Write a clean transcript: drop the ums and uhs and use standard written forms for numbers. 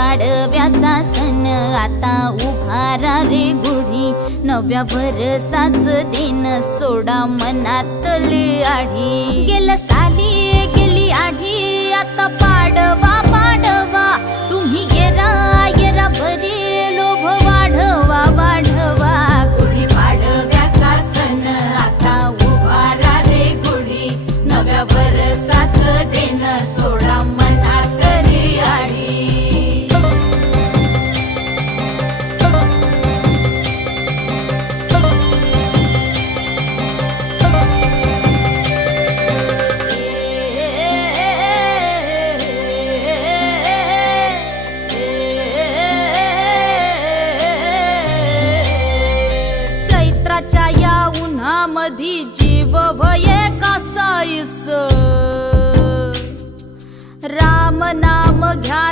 पाडव्याचा सण आता उभारा रे गुढी, नव्या वर्षाच दिन सोडा मनातली आढी। गेल्या साली गेली आढी, आता पाडवा पाडवा, तुम्ही येरा येरा बरी लोभ वाढवा वाढवा। गुढी पाडव्याचा सण आता उभारा रे गुढी, नव्या वर्षाच दिन सोडा मनातली आढी। चैत्राच्या या उन्हामधी जीव भये कासाईस, राम नाम घ्या।